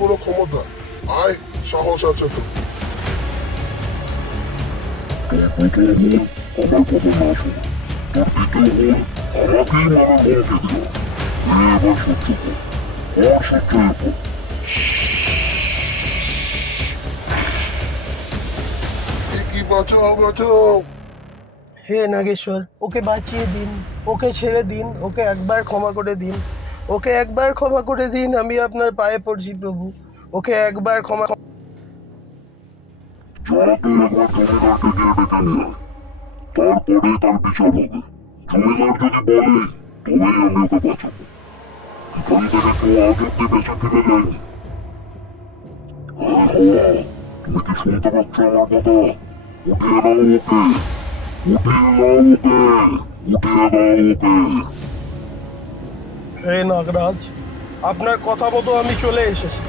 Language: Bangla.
বড় ক্ষমতা? আয়, সাহস আছে তো। তোর প্রথম ভুল আমার কথা না শোনা, তোর দ্বিতীয় ভুল আমাকেই মামার বউকে দেওয়া। এবার সহ্য কর, আর সহ্যের পর। কি বাঁচাও, বাঁচাও! হে নাগেশ্বর, ওকে বাঁচিয়ে দিন, ওকে ছেড়ে দিন, ওকে একবার ক্ষমা করে দিন, ওকে একবার ক্ষমা করে দিন। আমি আপনার পায়ে পড়ছি প্রভু, ওকে একবার ক্ষমা। যারা তুই একবার জমিদারকে গিয়ে ডেকে নিয়ে আয়, তারপরে তার বিচার হবে। জমিদার যদি বলে, তবেই আমি ওকে বাঁচাবো। এখান থেকে কেউ আজ অব্দি বেঁচে ফিরে যায়নি। এই হওয়া, তুমি কি শুনতে পাচ্ছ আমার কথা? উঠিয়ে দাও ওকে, উঠিয়ে দাও ওকে, উঠিয়ে দাও ওকে। হে নাগরাজ, আপনার কথা মতো আমি চলে এসেছি।